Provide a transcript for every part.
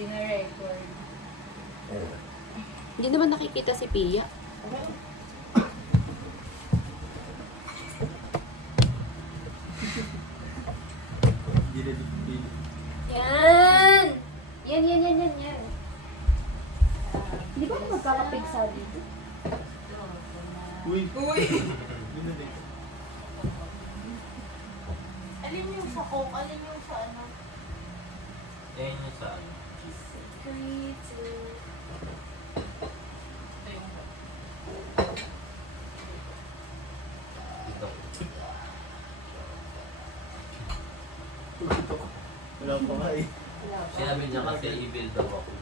Hindi na record. Hindi naman nakikita si Pia. Yan! Yan. Hindi ba magkakapigsa dito? Uy! Alin yung sa coke? Alin yung sa ano? Yan yung sa ano. Secret. Dito. Wala pa nga eh. Sinabi niya kasi i-build daw ako.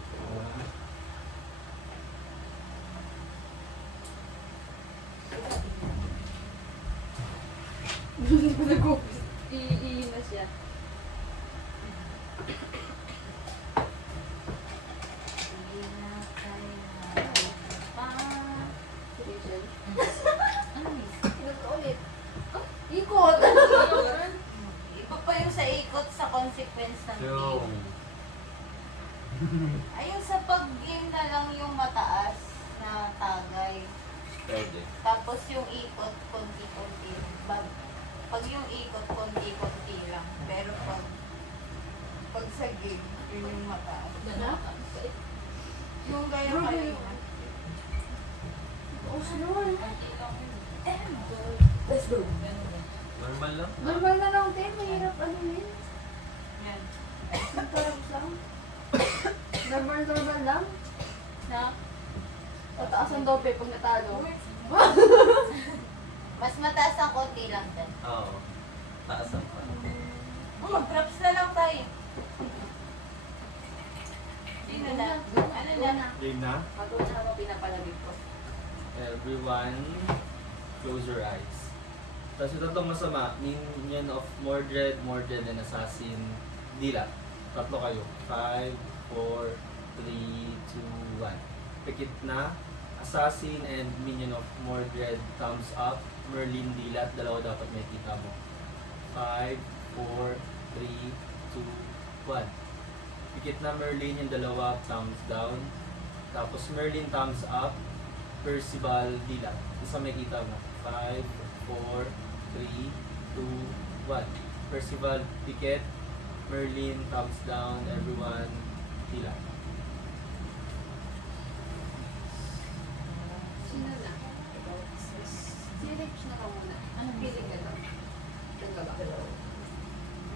Iiyin na siya. Ikot! Iba pa yung sa ikot sa consequence ng game. Yung... Ayun sa pag-game na lang yung mataas na tagay. Pwede. Tapos yung ikot, konti-konti. Pag yung ikot, konti-konti lang. Pero pag sa game, yun yung mataas. Yung gaya kayo. Let's go. Normal lang. Normal na lang din. Mahirap ano yun. Yan. Magkarap lang. Normal lang. Na? Tataas ang dope pag natalo. Mas mataas ang konti lang din. Oo. Taas ang pa. Mag-props na lang tayo. Sino na? Ano na? Game na? Bago na ako pinapalamig ko. Everyone, close your eyes. Tapos ito itong masama, Minion of Mordred, and Assassin, Dila. Tatlo kayo. 5, 4, 3, 2, 1. Pikit na, Assassin and Minion of Mordred, thumbs up. Merlin, Dila, dalawa dapat may kita mo. 5, 4, 3, 2, 1. Pikit na Merlin yung dalawa, thumbs down. Tapos Merlin, thumbs up. Percival, Dila. Isa may kita mo. 5, 4, 3, 2, 1. Percival, Piket. Merlin, thumbs down. Everyone, Dila. Sino na? Si Rich na lang muna. Ano feeling na to? Ganda ba?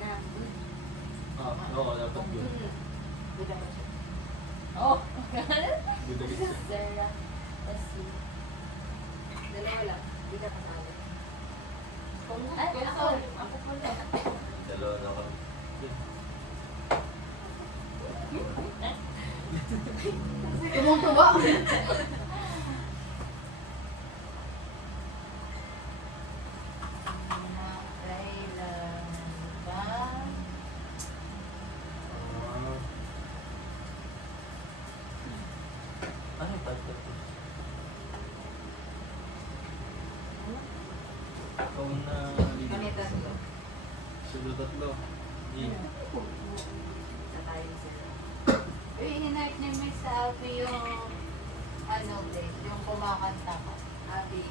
Na. Oo, dapat yun. Buda ba siya? Oh! Good again. Sarah. Kasi. Dalawa lang. Hindi ka kasali. Ay, ako. Ako pala. Dalawa na kami. Tumong-tuwa. Kailan ba? Ano yung tatlo? Ikaw na, Lila. Kami tatlo. Siguro tatlo. Yeah. Sa tayo sila. Hininerk niya may sa Alpi yung ano din, yung kumakanta ka. Abi.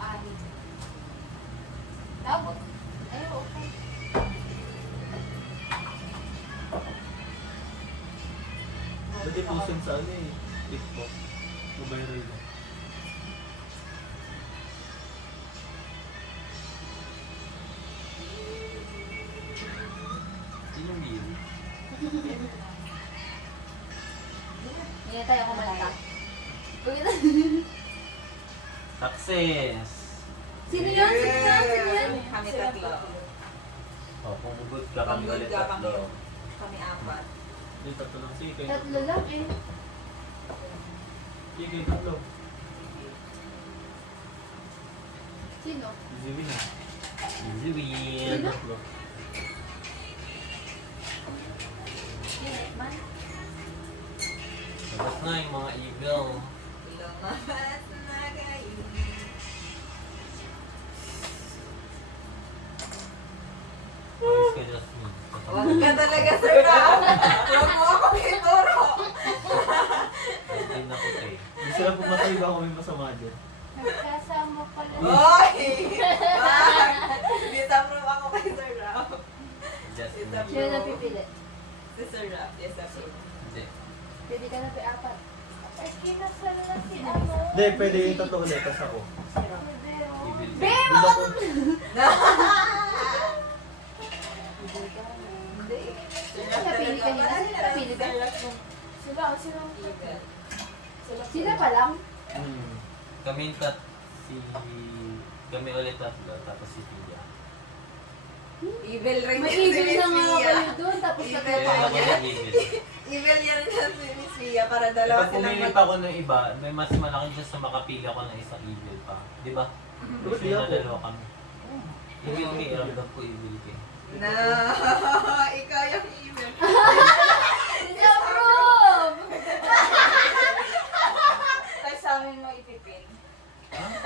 Abi. Tapos, ay okay. Pwede po siya sa ano eh. TikTok. Mabiral na. Sino yung Lili? Hindi tayo kumanta. Success! Sino yan? Sino yan? Sino yan? Kami tatlo. O, kung good ka kami Kung good ulit ka kami. tatlo. Kami apat. Hindi, tatlo lang. Sige, kayo. Tatlo lang eh. Sige, kayo tatlo. Sino? Easy win ah. Easy win! Sino? Tatlo. Sino? Man? Tapos na yung mga eagle. Lumabas na kayo. Ayos ka, Jasmine. Huwag ka talaga, sir, na. Huwag mo ako ituro. sila pumatay ba kami masama dyan? Nagkasama pala. Oy! Disapprove ako kay Sir Rap. Jasmine. Disapprove. Sino na pipili? Si Sir Rap, disapprove. Hindi. Pili ka na pa 4. Ay, kinasal na si ano. Hindi, pwede yung tatlo ulit, tas ako. Pwede, oh. Evil. Be! Good ako. Hindi. Sir Rap Napili talaga. ka nila. Wala Sino napili ba? Sir Rap nung Sila. evil. Sila pa lang? Kami kami ulit tatlo, tapos si Pia. Evil rin May yan si evil Miss na nga Mia. kayo doon, tapos Evil. tatlo Kaya pa. ako yung evil. Evil yan si Miss Mia para dalawa Kapag silang pumili pa ako ng iba, may mas malaki siya sa makapili ako ng isang evil pa. Di ba? Ba't Kasi di ako? na dalawa kami. Evil ka, iramdam ko evil ka. Na, ikaw yung evil. Disapprove! Tapos sa amin mo ipipin.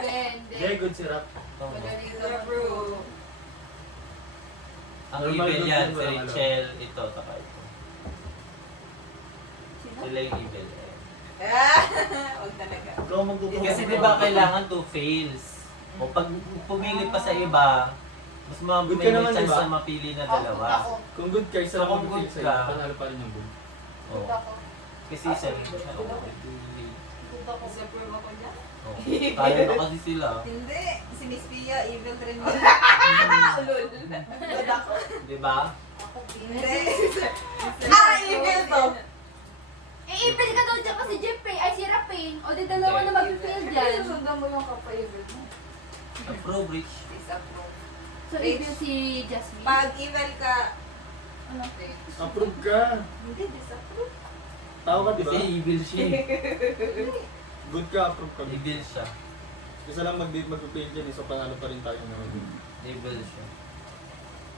Hindi. Very good si Rap. Disapprove. Ang Normal evil good yan, yun, si walang Rachel, ito, taka ito. Sino? Sila yung evil. Huwag talaga. Ikaw ang magtuturo. Kasi di ba kailangan two fails? O pag pumili pa sa iba, mas Good ka may naman, chance di ba? na mapili na Ako. dalawa. Kung good ka, isa So, lang kung mag-feel good sa'yo. ka- Panalo pa rin yung good. Oh. Ako. Kasi isa rin siya. Oh, Good ako. Disapprove ako dyan. oh. Kaya na kasi sila. Hindi. Si Miss Pia, evil rin mo. Ulul. Good ako. Di ba? Ako din. Hindi. Evil to. Ipil ka daw dyan kasi Jeffrey, ay si Rapin. O di dalawa na mag-feel dyan. Sundan mo yung kapayibig mo. Approve, Rich. Disapprove. So, evil si Jasmine. Pag evil ka, Ano? Approve ka. hindi, disapprove. Tao ka, di ba? Kasi evil siya. Good ka, approve ka. Evil siya. Isa lang mag-fail dyan, so panalo pa rin tayo naman. Evil siya.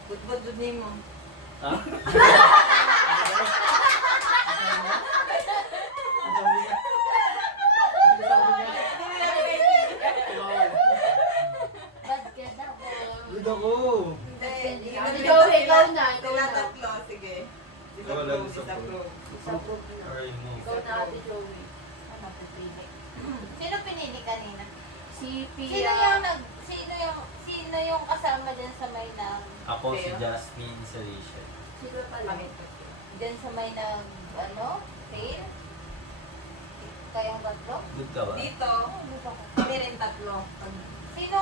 Budbud mo. Ha? Bad ka na po. Good ako. Hindi. Ikaw, ikaw na, ikaw Sila na. tatlo, sige. Wala, Disapprove, disapprove. disapprove. Alright mo. Ikaw na, Ate Joey. Ano pipili? Sino pinili kanina? Si Sino Pia. yung sino yung kasama dyan sa may ng Ako si Kaya? Jasmine, si Rachel. Sino pala? dyan sa may ng ano? Fail? Kayong tatlo? Good ka ba? Dito, Ano ba ko? kami rin tatlo. Sino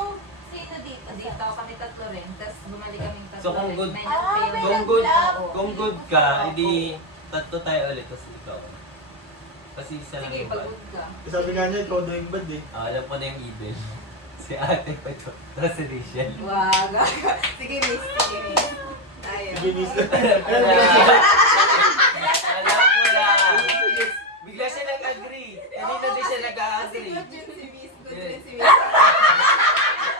dito? Dito, kami tatlo rin. Tapos bumalik kaming tatlo So, kung rin. good- May Ah, nag-fail. may Kung good, nag-love. kung good ka, edi tatlo tayo ulit, tapos ikaw. Kasi isa lang Sige, yung pag bad. good ka. Sabi nga niya, ikaw doing bad eh. Alam ko na yung evil. Si ate pa ito. Tapos si Rachel. Wag. Sige, miss. Sige, miss. Ayun. Sige, miss. Alam ko na. Bigla siya nag-agree. Hindi na din siya Kasi nag-agree. good yun si miss. Good Yes. yun si miss.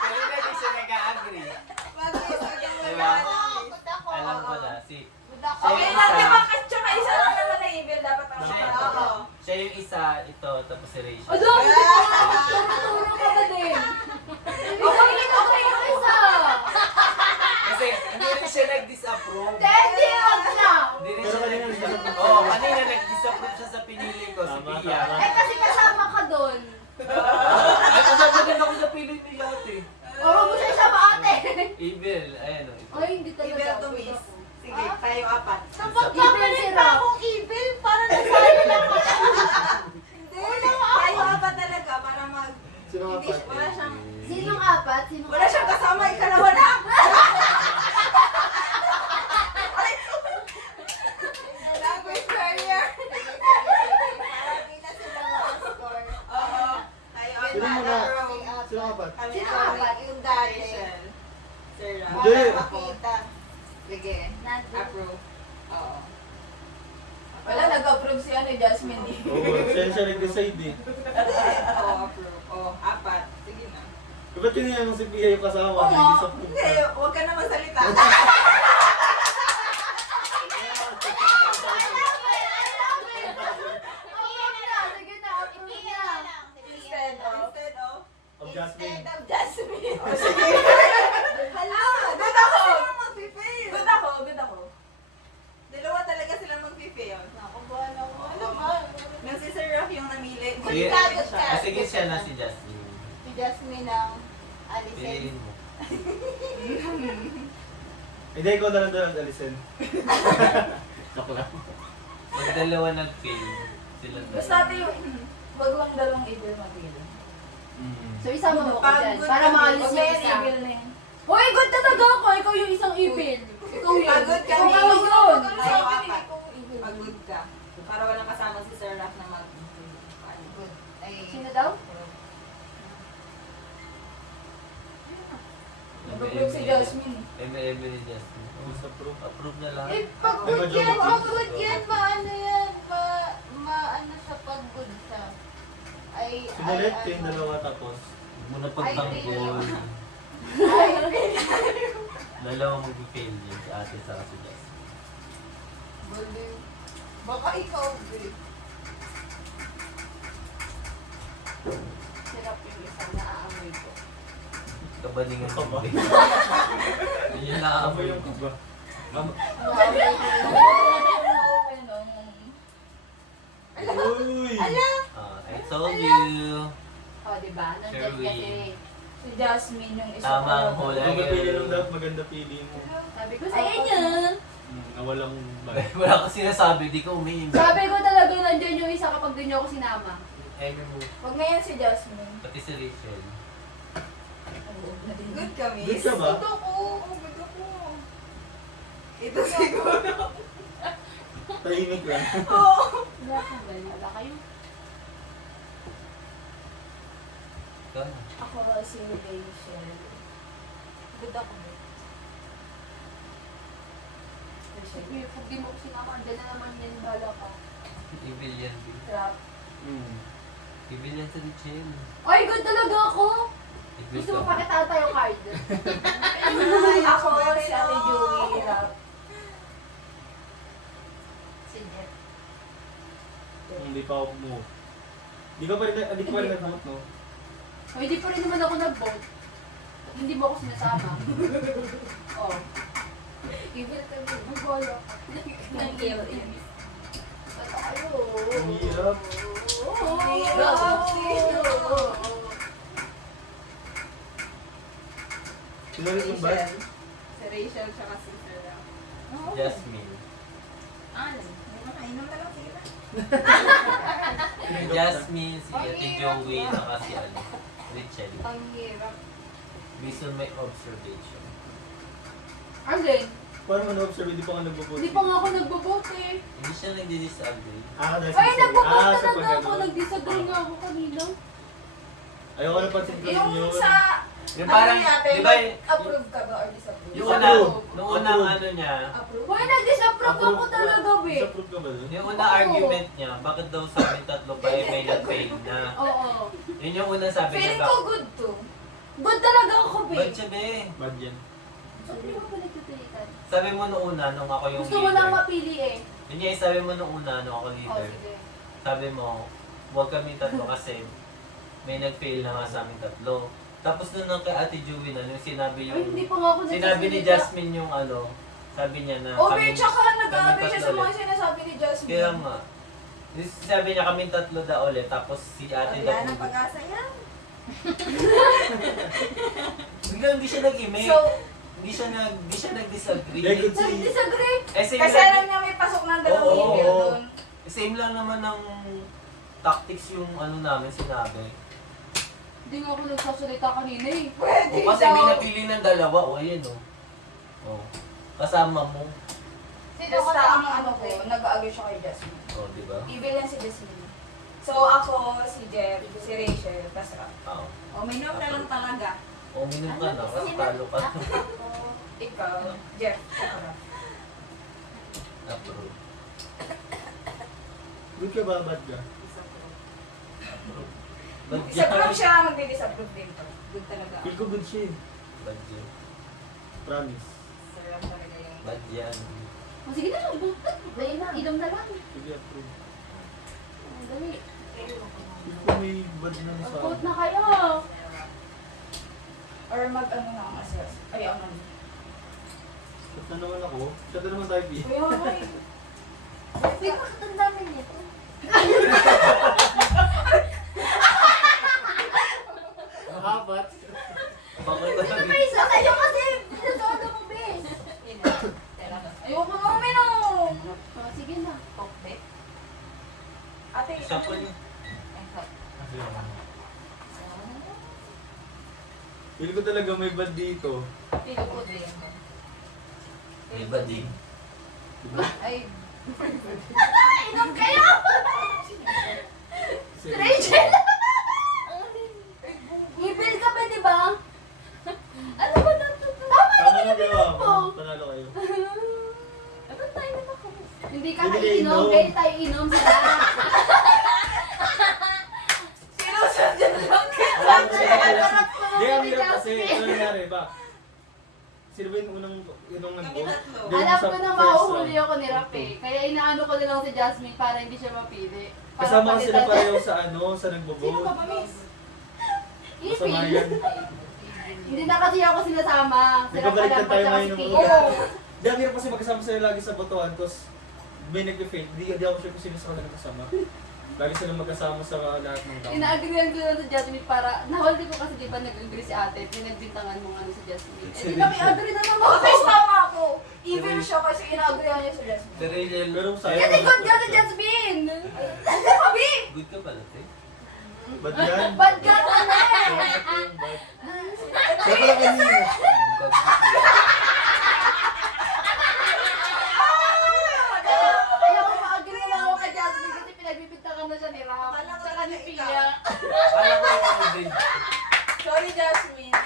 Pero na din siya nag-agree. Wag, miss. Wag kang Diba? mag-ano, miss. Good ako. Alam ko na. Si Good ako. Okay lang, di ba? Tsaka isa lang naman na evil. Dapat ako. Siya, Oo. siya yung isa, ito, tapos si O, Rachel. doon! Tuturo ka ba din? Okay, okay yung isa! Kasi hindi rin siya nag-disapprove. Hindi, wag na! Hindi rin Pero siya kanina nag-disapprove. nag-disapprove. Oo, kanina nag-disapprove siya sa pinili ko, si Tama, Pia. tama. Eh, kasi kasama ka doon. Ay, kasama din ako sa pili ni ate. O, huwag mo siya isama ate. Evil, ayan o. Ay, hindi talaga. Evil to miss. Sige, tayo apat. Napagkamalit pa akong evil para nasali lang ako. Hindi. Tayo apat talaga para mag... Sino nga Hindi pa? siya- wala siyang... Sinong apat? Sinong Wala siyang kasama. Ikalawa na. Language barrier. Para di na sila mag-score. Oo. Tayo Sino apat. muna? Approve. Sino nga pa? Kami Sino apat. apat? Yung dati. Rachel. Sir Ram. Hindi. Para makita. Sige. Nandun. Approve. Oo. Wala, nag-approve si Jasmine eh. Oo, siya nag-decide eh. Oo, approve. Oo, apat. Sige na. Ba't kanina nung si Pia yung kasama? Oo, Nag-disapprove hindi. ka. Huwag ka na magsalita. Sige na, approve na. Instead of... Of Jasmine. Instead of Jasmine. Oh, sige. Hala, good ako. Mag-fail. Good ako, good ako. Dalawa talaga silang mag-fail. Naku, bahala ko. Ano ba? Nang si Sir Rock yung namili. Sige, Kagot ka. sige siya na si Jasmine. Si Jasmine ang alisin. Piliin mo. Hindi, ikaw na lang doon alisin. Joke lang. Pag dalawa nag-fail, sila Basta ate yung, wag lang dalawang evil mag-evil. So isama mo ko dyan. Pagod Para kami. maalis Huwag yung na yan, isa. evil na yan. Hoy, good talaga ako. Ikaw yung isang ipin. Ikaw yun. Pagod Ikaw kami. tawag yun. Ayaw apat. Ikaw yung evil. Pagod ka. Para walang kasama si Sir Raf na mag... Good. Ay, Sino daw? Nag-approve si Jasmine. Eme ni Jasmine. Sa proof. Approve na lang. Eh, pag good yan, pag good yan, maano yan, maano siya pag good siya. Ay, Simulit ay, kayong dalawa tapos. Huwag mo na pagtanggol. Ay, Dalawang mag-fail din si ate sa si Jasmine. baliw. Baka ikaw, Vic. Sirap yung isang naaamoy ko. Kabaningan Ka ba? din. Yun na Ano yung kaba? Uy! I told you. O, diba? Nandyan Sherwin. kasi. Si Jasmine yung isa. Tama ang ko. hula. Kung mapili lang dapat maganda pili mo. Sabi ko sa inyo. Na walang bag. Wala ka sinasabi, di ka umiinom. Sabi ko talaga nandyan yung isa kapag doon niyo ako sinama. Ayun mo. Huwag na yan si Jasmine. Pati si Rachel. Good kami. Good ka ba? Ito ko. Good ako. Ito siguro. Tahimik lang. Oo. Wala kang ganyan. Wala kayo. Ikaw na. Ako si Rachel. Good ako. Sige, pag di mo ako sinama, andyan na naman yan. Bala ka. Evil yan. di. Trap. Evil yan sa Rachel. Ay, good talaga ako. Evil Gusto mo ka. pakita tayo card? Ako si Ate Joey. Trap. Si Jeff. Hindi pa ako mo. Hindi ka pa rin nag-vote, no? O, hindi pa rin naman ako nag-vote. At hindi mo ako sinasama. Oh. Evil ka, Vic. Mag-vote. Nang evil. Tayo. Ang hirap. Ang hirap. Sino rin yung bag? Si Rachel tsaka si Sir Raf. Jasmine. Ano? Inom na lang. Sige na. Si Jasmine, si Ate Joey, saka si Rachel. Ang hirap. Based on my observation. Arlen, Paano mo na-observe? Hindi pa ako nag-vote. hindi pa nga ako nag-vote eh. Hindi siya nagdi-disagree. Dahil Ay, sa- nag-vote sa talaga ako. pag-ano. Nag-disagree nga ako kanina. Ayoko na pansin ko Yung yun. sa... Yung parang, di ba, approve ka ba or disapprove? yung Disapprove. una, nung unang ano niya, Approve? Hoy, nag-disapprove ako talaga, be. Disapprove ka ba dun? yung unang argument niya, bakit daw sa amin tatlo pa eh may nag-fail na. Oo. Yun yung unang sabi niya, Feeling ko good to. Good talaga ako, be. ba't siya be? Bad yan. So, hindi ko pa nagtutilitan. Sabi mo nung una, nung ako yung Gusto mo lang leader. mapili eh. Yun yung sabi mo nung una, nung ako Oh, leader. sige. Sabi mo, huwag kami tatlo kasi may nag-fail na nga sa amin tatlo. Tapos nung kay Ate Joey na, yung sinabi Ay, hindi yung... pa nga ako Sinabi ni nagsasalita. Jasmine yung ano, sabi niya na Oh, may tsaka nag-aabi siya sa tatlo mga ulit. sinasabi ni Jasmine. Kaya nga. Sabi niya kami tatlo daw ulit, tapos si Ate daw. Wala ng pag-asa yan. Biglang hindi siya nag-email. So, Hindi siya nag-disagree. They could see. Nag-disagree. Eh, same kasi lang, alam niya may pasok ng dalawang Oo, email oo. doon. same lang naman ng tactics yung ano namin sinabi. Hindi nga ako nagsasalita kanina eh. Pwede O kasi may napili ng dalawa, o ayan o. O, kasama mo. Sino Basta ka ang ano ko, nag-agree siya kay Jasmine. O, di ba? Evil yan si Jasmine. So ako, si Jeff, si Rachel, tas Raf. Oo. O, may nom na lang talaga. O, minum ka na, kasi talo ka. Ikaw, Jeff, tsaka Raf. Approve. Good ka ba? Bad ka? Bad Disapprove yan. siya, magdi-disapprove din to. Good talaga. Feel ko good siya eh. Bad yan. Promise. Sir Raf talaga yung... Bad yan. O, sige na, dahil na, inom na lang. Sige, approve. Ang dali. Feel ko may bad na sa Mag-vote na kayo. Or mag-ano na ang assess. Ay, ang ano. Shot na naman ako. Shot na naman tayo, P. Kuya, hoy. Uy, bakit ang dami nito? Be? Ate, Siya po ano? yun. Ito. Feel ko talaga may bad dito. Pilo po din. May bading. Ay, Inom kayo! Si Rachel! Evil ka ba, di ba? Ano ba natutunan? Tama Tama naman na yung ginawa inom mo. mo! Panalo kayo. Ano tayo na ako? Hindi ka Hindi kainom, inom. kaya tayo inom sila. Sinusunod lang kita. Hindi, ang hirap kasi. Ano nangyari ba? Sino ba yung unang Kami tatlo. Then Alam sa ko na first mahuhuli round. ako ni Rap eh. Kaya inaano ko na lang si Jasmine para hindi siya mapili. Para Kasama kasi sila palitan- pareho sa ano, sa Sino nagbo-vote. ka ba, miss? Masama Evil. yan. Hindi na kasi ako sinasama. Si Rap Nagpabaliktad alam pa tayo siya ngayon si ng Pia. mga. Hindi, ang hirap kasi magkasama sila lagi sa botohan. Tapos may nag-fake. Hindi ako sure kung sino sa kanila kasama. Lagi sila magkasama sa lahat ng tao. Ina-agreean ko lang si Jasmine para, nahuli ko kasi di ba nag-agree si ate, pinagbintangan mo nga si Jasmine. Eh di kami agree na naman. Miss, tama ako. Evil siya kasi inaagrihan niya sa Jasmine. Si Rachel. Pero sa Kasi good ka si Jasmine! Ano kami? Good ka pala, te. Bad yan. Bad ka na na eh! Kaya pala kanina. Ayaw ko ma-agree na ako kay Jasmine kasi pinagbibintangan na siya ni Rap. Akala ko Tsaka ni talaga Pia. ikaw. Kala ko yung Evil. Sorry, Jasmine.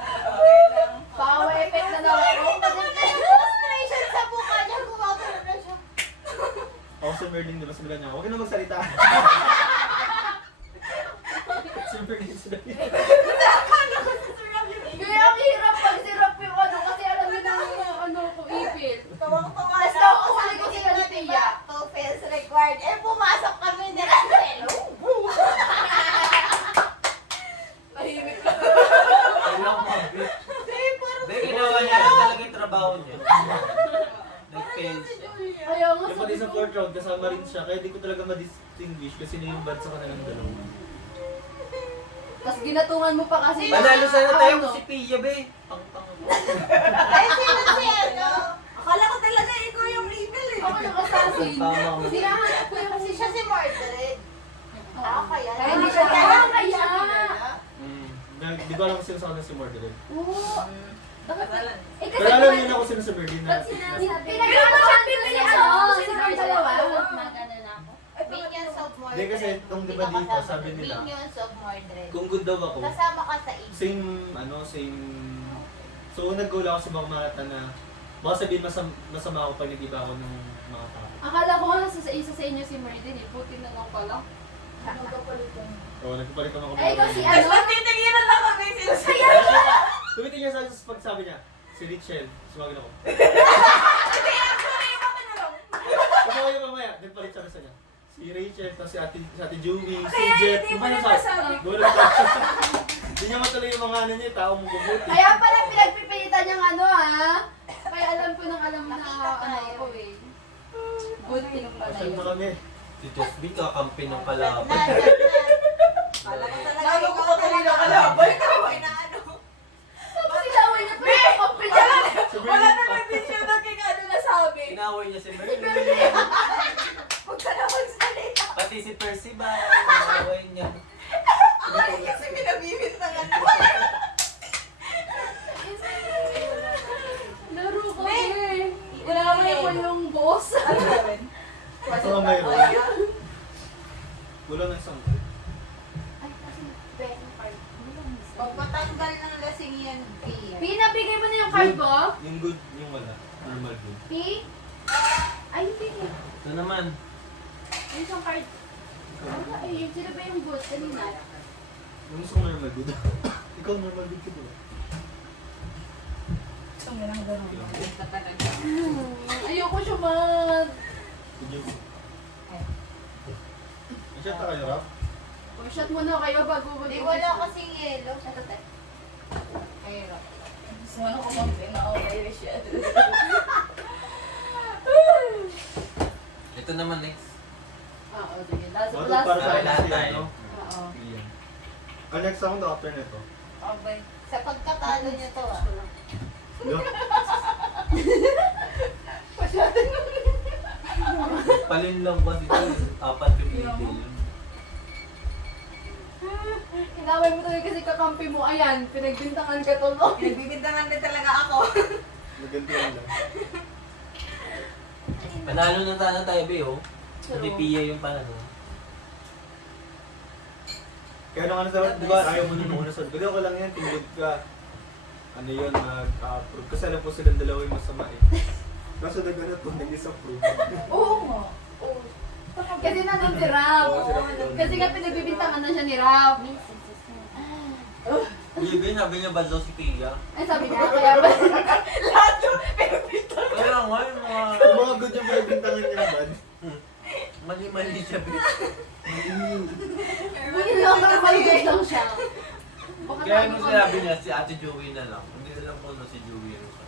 Okay lang. Power effect na daw ako. frustration sa mukha niya, gumagano na siya. Ako si Merlin, di ba sabihan niya, huwag ka na magsalita. Si Merlin sila. Kaya ang hirap pag si Rap yung ano kasi alam niyo na ano ko ipil. Tawang-tawa Tapos na. nakukuha ko sila ni Pia. Two fails required. Eh, pumasok kami ni Rachel. Tahimik lang. Kailang mabit. Hindi, ginawa niya na talaga yung trabaho niya. Nag-fail siya. Ayaw nga Yung pati sa fourth round, kasama rin siya, kaya di ko talaga ma-distinguish kasi sino yung bad sa kanilang dalawa. Tapos ginatungan mo pa kasi. Manalo sana tayo Ano? kung si Pia, be. Pang-pang. Ay, sino si ano? Akala ko talaga ikaw yung evil eh. Ako yung assassin. Tama. Sinahanap ko yung Kasi siya si Mordred. Ah, kaya. Kaya hindi siya kaya. Di ko alam kung sino sa kanila si Mordred. Oo. Katalan. Eh kasi Pero alam niyo na kung sino sa Berlin na. ba't sinasabi? Pinag-ano siya si ano? Si Mar dalawa. Magano na ako. Minions of Mordred. Hindi kasi nung di ba Hindi ka dito, kasama. sabi nila, Minions of Mordred. kung good daw ako, Kasama ka sa isa. same. So nag-goal ako sa mga mata na, baka sabihin masama ako pag nag-iba ako ng mga tao. Akala ko nga sa isa sa inyo si Merdin eh. Puti na lang pala. Oo, nagpapalit ako. Eh, ikaw si Mas ano? magtitinginan lang kami sinasaya. Tumitingin niya sa pagsabi niya, si Richel, sumagin ako. Hindi, actually, yung mga tanong. Kasi ako yung mamaya, nagpalit siya sa niya. Si Rachel, tapos si Ate Joey, si Kaya Jeff, hindi mo kumano na sa? masabi. Gulo na siya. Hindi niya matuloy yung mga ano niya, tao mong bubuti. Kaya pala pinagpipilitan niyang ano ha. Kaya alam ko nang alam na Nakita ano tayo. ko eh. Good thing pala Pasal yun. na kami. Si Jasmine, kakampi ng kalaban. Akala ko talaga ikaw ko kanina kalaban. Kaway na ano. Tapos sinaway niya pa yung kapil niya. Wala naman din siya na kaya ano nasabi. Inaway niya si Merlin. Huwag ka na magsalita. Pati si Percy ba? Inaway niya. Ay, kasi pinabibintangan mo. Laro ko eh. Inaway ko yung boss. Ano gawin? Ito ang mayroon. Kulang na isang card. Ay, kasi Ben card. Pagpatanggal ng lasing yan, Pia. Pinabigay mo na yung card mo? Yung good, yung wala. Normal good. P? Ay, hindi. Ito naman. Yung isang card. Ano eh, yun sila ba yung good kanina? Yung gusto ko normal good. Ikaw normal good ka ba? Gusto mo lang gano'n. Ayoko siya man. Good yung... I-chat na kayo, Rap? Shot muna kayo bago Di wala kasing yelo. Ito tayo. Pero, Gusto mo na kumampi na okay siya. Ito naman next. Oo, sige. Last, Bato last. para sa akin Lahat si tayo. ano? Oo. Ian. Ang next round after nito. okay. Sa pagkatalo niyo to ah. Yo. Palin lang kasi ito. Apat yung evil. Inaway mo talaga kasi kakampi mo. Ayan, pinagbintangan ka to. Nagbibintangan din talaga ako. Magantihan lang. Panalo na sana tayo, Be, oh. Hindi True. Pia yung panalo. Kaya nung ano sa, di ba, ayaw mo nung una sa guli ko lang yan, tingod ka. Ano yun, nag-approve. Kasi alam po silang dalawa yung masama eh. Kaso nag-ano to, nag-disapprove. Oo nga. Kasi nandun si Rap. Oo, si Rap yun. Kasi nga pinagbibintangan na siya ni Rap. Bibi, sabi niya ba daw si Pia? Ay, sabi niya, kaya ba? Kaya nga, yung mga... Yung mga good yung pinagbintangan niya bad. Mali-mali siya, Be. Hindi lang nakapaligot lang siya. Baka Kaya tayo nung kami. sinabi niya, si Ate Joey na lang. Hindi alam ko na si Joey yung sa...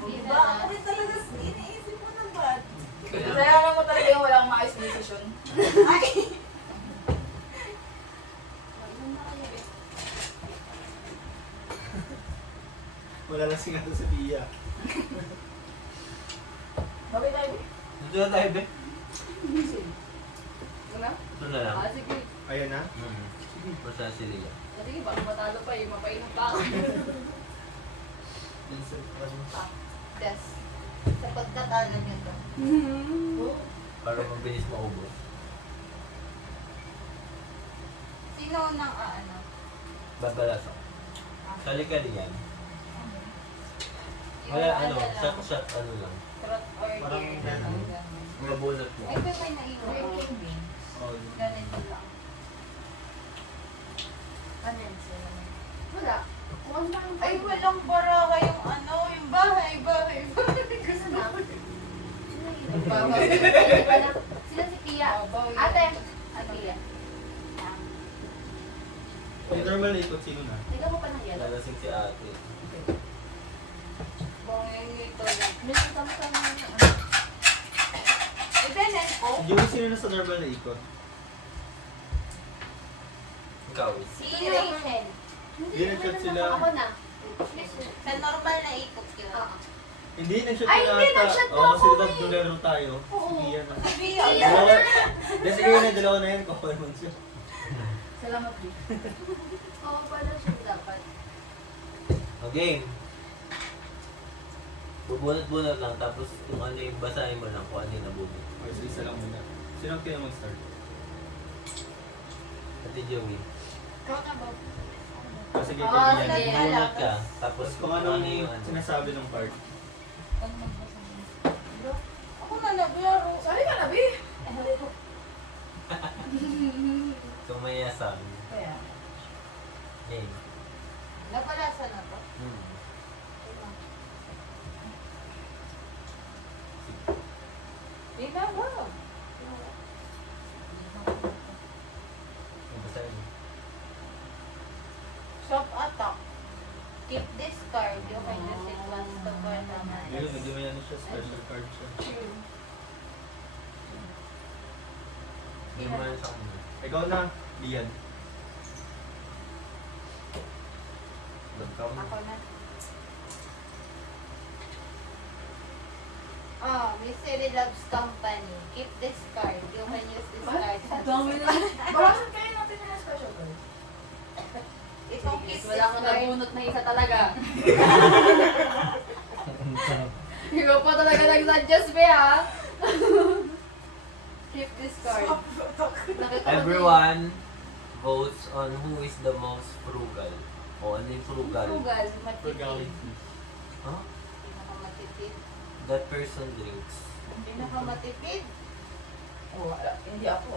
Diba? Ako rin talaga iniisip mo ng bad. Kaya, Kailangan mo talaga yung walang maayos na desisyon. Ay! Wala lang singatan sa Pia. Bakit tayo? dito na tayo, Be. Ano? Ito na lang. Ah, sige. Ayan na. Basta si Lia. Ah, sige, baka matalo pa eh. Mapainom pa ako. Yes. Sa pagkatalo niyo to. Para mabilis maubos. Sino nang ano? Babalas ako. Kali-kali yan. Wala, ano, shot, ano lang. Trot or Parang dare. ganun. Mabunot mo. Ay, ito may naiwan. Oh, Ganito lang. Ano yan sila? Wala. Kung ano lang Ay, walang baraka yung ano, yung bahay. Gusto na ako. Babaw. Sila si Pia. Babaw yun. Ate. Ate Pia. yung normal na ikot, sino na? Tingnan mo pa ng yelo. Lalasing si ate. Bongeng ito. Minsan sama-sama na ano. Ibenin ko. Si Joey, sino na sa normal na ikot? Ikaw. Si Rachel. Hindi, nag-shot sila. Ako na. Sa normal na ikot yun. Oo. Hindi, nag-shot Ay, ka hindi, ata. nag-shot Oo, na kasi ako diba eh. nung laro tayo, si Oo. Pia na. Pia. Dalawa. Kasi kayo na, dalawa na yan, kukuha naman siya. Salamat din. Oo, pala siya dapat. Okay. Bubunot-bunot lang, tapos kung ano yung basahin mo lang, kung ano yung nabunot. Okay, so isa lang muna. Sino ang kaya mag-start? Ate Joey. Ikaw na ba? Kasi kay Oo, Pia sige. yan. Bubunot ka, tapos Tapos kung ano yung yung sinasabi ng part. Ako na naglaro. Sorry ka na, Bi. So may asam. Kaya. Name. Napalasa na to. Di na ba? Yung basahin mo. Shop attack. Keep this card. You can use it once the card naman. Yun, hindi mo yan siya, special card siya. Hindi mo yan sa kanya. Ikaw na, Lian. Ikaw na. Ako na. Oh, Mystery Loves Company. Keep this card. You can use this card. Ang dami na. Bakasan kayo natin yung special card. Itong keep this Wala kang card. nabunot na isa talaga. Ikaw pa talaga nag-suggest, Be, ha? Keep this card. Nakita ko Everyone votes on who is the most frugal. O ano yung frugal? Frugal. Matipid. Frugality. Huh? Pinakamatipid. That person drinks. Pinakamatipid. Oh, wala. Hindi ako.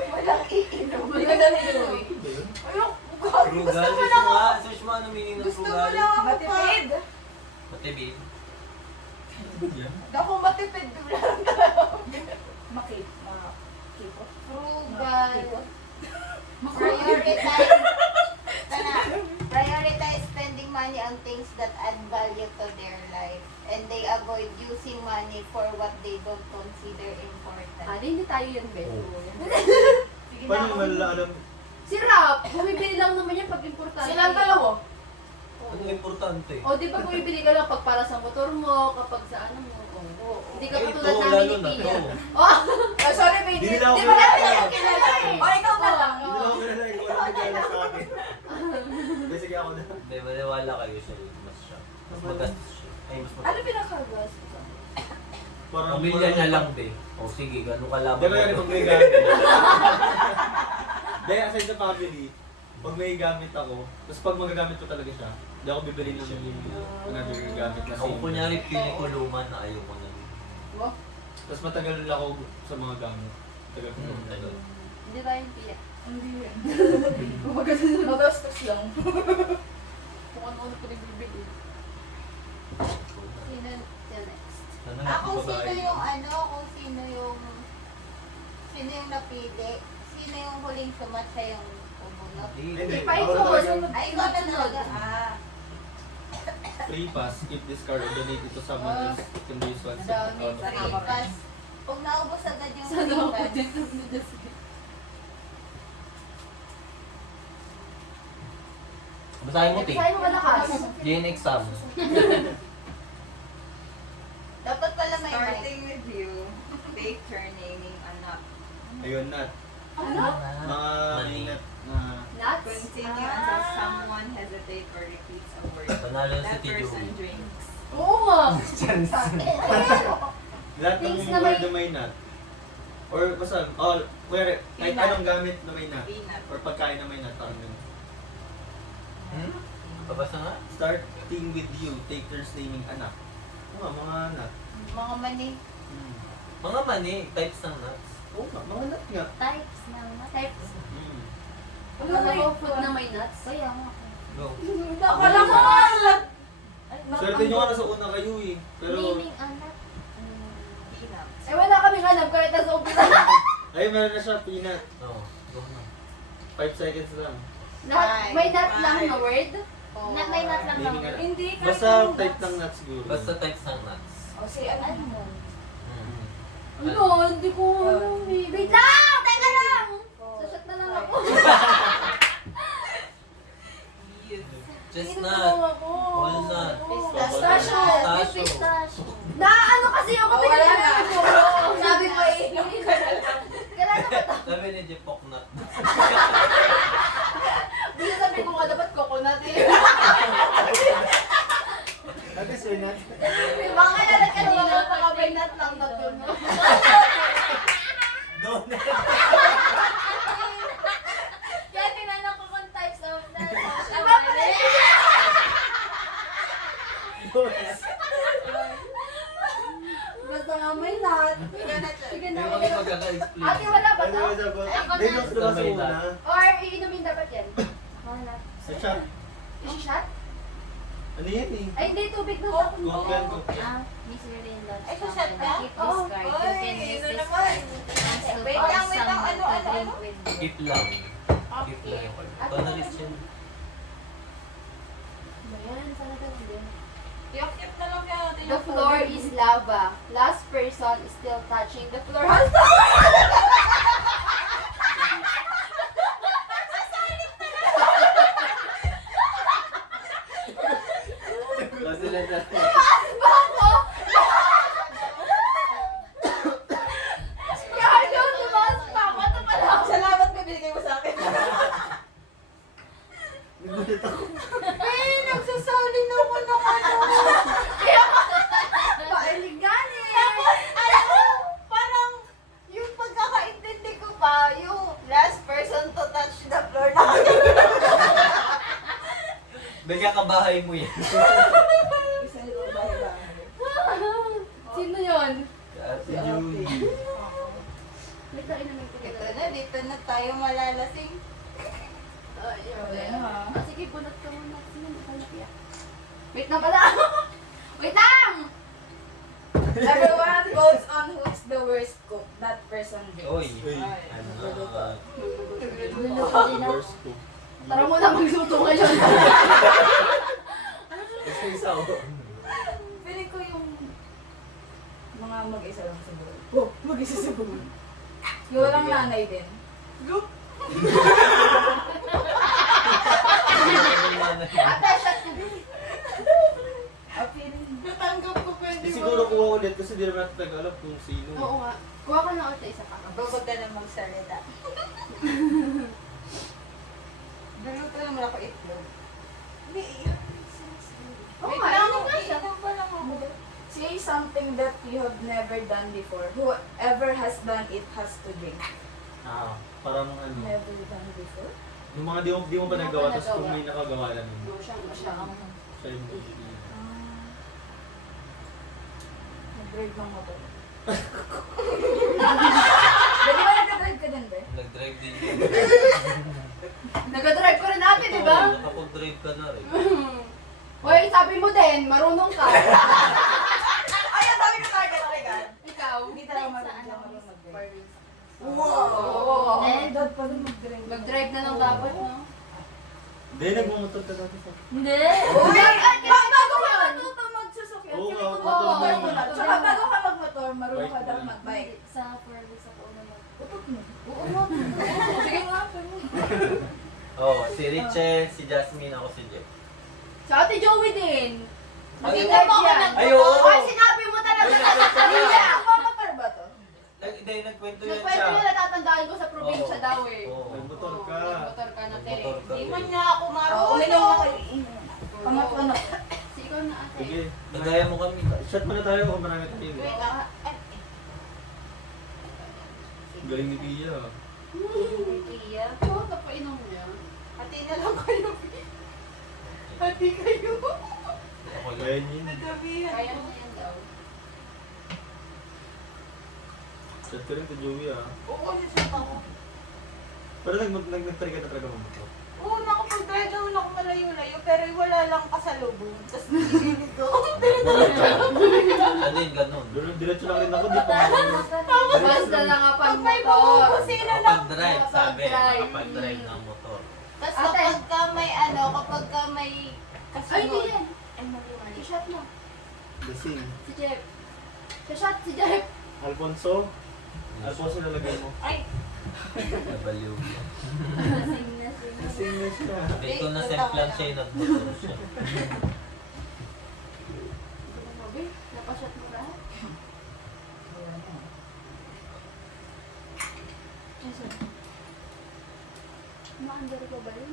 Walang iinom. Hindi ka na niluwi. Ba yun? Ayok. Frugal? Gusto mo nga? Search mo ano meaning ng Gusto mo frugal? lang ako pa. Matipid. Matibid. Yan. Ako matipid. Makip. Kipo. Frugal. Prioritize. Tana. Prioritize spending money on things that add value to their life. And they avoid using money for what they don't consider important. Hindi tayo yun, Be. Oh. Sige Paano na yung malalaman? Si Rap, bumibili lang naman yan pag importante. Silang dalawa. Ano importante? O, di ba bumibili ka lang pag para sa motor mo, kapag sa ano mo, o. Oo. Hindi ka Eh, katulad ito, namin lalo ni na Pia. to. Oh, sorry, baby. Hindi nila ako Di ba natin kilala. ako kilala eh? O, ikaw na lang. Hindi lang ako kilala, ikaw lang nagkala sa akin. Hindi, sige ako na. Hindi, maniwala kayo siya. Mas siya. Mas magastos siya. Ay, mas Ano magastos. pinakagas? Parang Pamilya niya lang, be. O sige, gano'n kalaban. Di ba yan pag may gamit? Dahil aside sa family, pag may gamit ako, tapos pag magagamit ko talaga siya, hindi ako bibili ng another gamit na Ako same. kunyari, pili ko luma na ayaw ko na. Tapos matagal ako sa mga gamit. Tagal ko Hmm, tagal. Di ba yung Pia? Hindi yan. Magastos lang. Kung ano-ano ko nagbibili. Sino till next? Ano Kung yung sino babae? yung kung sino yung napili, sino yung huling sumat siya yung umunot. Hindi. Ipa ikaw. Ay, ikaw na talaga. free pass, keep this card or donate it to someone else. You can use one Dami, second. free pass. Pag naubos agad yung Sana free ako pass, dito sa desk. Basahin mo, Ting. Saan mo malakas? Jane exam. dapat pala may mic. Starting with you, take turn naming anak. Ayun, Nat. Ano? Mga Mani. Nat na... Nuts? Continue until someone hesitate or repeats a word. Panalo na si That Tijo. person drinks. Oo nga. Lahat ng Things na word may- na may nut. Or basta, kahit Peanut. anong gamit na may nut. Peanut. Or pagkain na may nut. Parang ganun. Hmm? Babasa nga? Starting with you, take turns naming anak. Mga nut. Mga mani. Mga mani, types ng nuts. Oo nga, mga nut nga. Types na. Types. Mm. Ano ba yung food na may nuts? Kaya nga. Go. Akala ko nga. Swerte nyo ka na sa una kayo eh. Pero, Naming anak. Peanuts. Eh wala kaming alam kahit nasa umpisa. ay meron na siya, peanut. No. Go na. 5 seconds lang. May nut lang na word? Oh. May nut lang na Naming word. anak. Hindi ka Basta yung type nuts. ng nut siguro. Basta types ng nuts. O, si ano? Hmm. Ano? Hindi ko alam eh. Wait lang! Teka lang! Sasat na lang ako. Chestnut. Ano ako? Walnut. Pistachio. May Pistachio. pistachio. Na ano kasi ako Oh, wala na. ko. Sabi mo eh. Kailan na ba ito? Sabi ni Jepok nut. Bisa sabi ko nga dapat coconut eh. Ate, say nut. Mga kailan kanina mga may nut lang na to. No? Donut. Kaya tinanong ko kung types of nuts. Basta nga may nut. Sige na. Hindi kami magkaka-explain. Ate, wala ba Ano to? ba sabi? Ako Hindi, na. nung diba sa una? Or iinumin dapat yan? Wala. Sa chat. Isi-shot? Ano yan eh? Ay, hindi. Tubig na Go, tapon ko. go, go. Misery in Dutch. Ay, sasat ka? Keep Oh, this card. You oy, can use ano this naman? as to Wait force lang, someone ano, to ano, drink ano? with you. Keep lang. Keep lang yung card. Ito na rin siya. Ayan, sana daw hindi. Yak-yak na lang yan. The floor is lava. Last person is still touching the floor. Kasi lang na. Ba ako? Kaya tumaas pa ako. Ito pala ako. Salamat na binigay mo sa akin. Nagulat ako. Eh, nagsasali naman ng ano. Paaligan eh. Alam mo, parang yung pagkakaintindi ko pa, yung last person to touch the floor na Bigyan ka bahay mo yan. Isa nito bahay-bahay. Sino yun? Si Judy. May kainumin ko Ito na, dito na tayo malalasing. Ayan ha. Sige, bunot ka muna. Sino na tayo? Wait na pala. Wait lang! Everyone votes on who's the worst cook. That person drinks. Oy. Uy. Ano? Luluto din ako. Worst ko. Tara muna magluto ngayon. Kasi isa ako. Feeling ko yung mga mag-isa lang sa buhay. Oh, mag-isa sa buhay. Yung walang nanay din. Ate, shot ka. Natanggap ko pwede Di siguro kuha ulit kasi di naman natin tagalog kung sino. Oo nga. Kuha ka na ulit isa ka. Babag ka na magsalita. Daluto naman ako itlog. Hindi, Oo wait nga, lang, yun nga siya. itlog pa lang ako. Say something that you have never done before. Whoever has done it has to drink. Parang ano, Never done before? yung mga di mo pa Di mo nagawa, pa tapos kung nagawa. may nakagawa lang yun. Siya ang Siya yung pipiliin. nag-drive ng motor. Dali ba nag-drive ka din, be? Nag-drive din yun. Nag-drive ko rin natin, di ba? Oo, nakapag-drive ka na rin. Hoy, sabi mo din, marunong ka. Ay, ang dami ko target. Ikaw, hindi talaga marunong mag-drive. Wow! Eh, dad pa rin mag-drive. Mag-drive na lang dapat, no? Hindi, nagmumotor ka dati sa... Hindi. Uy! Bago ka matuto magsusukyan, Oo, matuto matuto mo na. na. Tsaka bago ka mag-motor, marunong ka Bike daw na. mag-bike. Sa 4 weeks ako una mag... Utot mo. Oo nga. Sige nga, pero... Oo, si Richel, si Jasmine, ako si Jeff. Sa Ate Joey din. Ay, Nag-drive oo. yan. Ay, oo. Ay, sinabi mo talaga na Ay, Hindi, ang mamatar ba to? Hindi, nagkwento yan Nagkwento siya. niya natatandaan ko sa probinsya Oo. daw eh. Oo. Nagmotor ka. Nagmotor ka na, Tere. Nagmotor ka. Di man nga ako Oo, marunong. uminom ako. Kamat ko na. Si ikaw na ate. Sige. Nagaya mo kami. Shot muna tayo kung marami tayo. Wait, ah, Galing ni Pia. Iya. Oo, napainom niya. Hati na lang kayo. Hati kayo. Ako yun. Kaya yun. Nagamihan. Kaya mo yan daw. Shot ko rin kay Joey ah. Oo, sisip ako. Pero nag-try ka na talaga mo. Oo, nakapag-drive naman ako malayo-layo, pero wala lang kasalubong. Tapos nililid ko. Ano yun, ganun. Diretso lang rin ako, di pa ako. Basta lang ang Pag may pag-motor. bumubusina lang. Nakapag-drive, sabi. Nakapag-drive. Nakapag-drive ng motor. Tapos Ate. kapag ka may ano, kapag ka may Ay, hindi kasunod. yan. Ay, mali-mali. Si-shot na. Lasing. Si Jeff. Si-shot, si Jeff. Alfonso. Alfonso nalagay mo. Ay, Nabaliw yan. Lasing na siya. Lasing na siya. Hindi ko na semplan siya, nagmotor siya. Sabi, napashot mo lahat. Ma-under ko ba yun?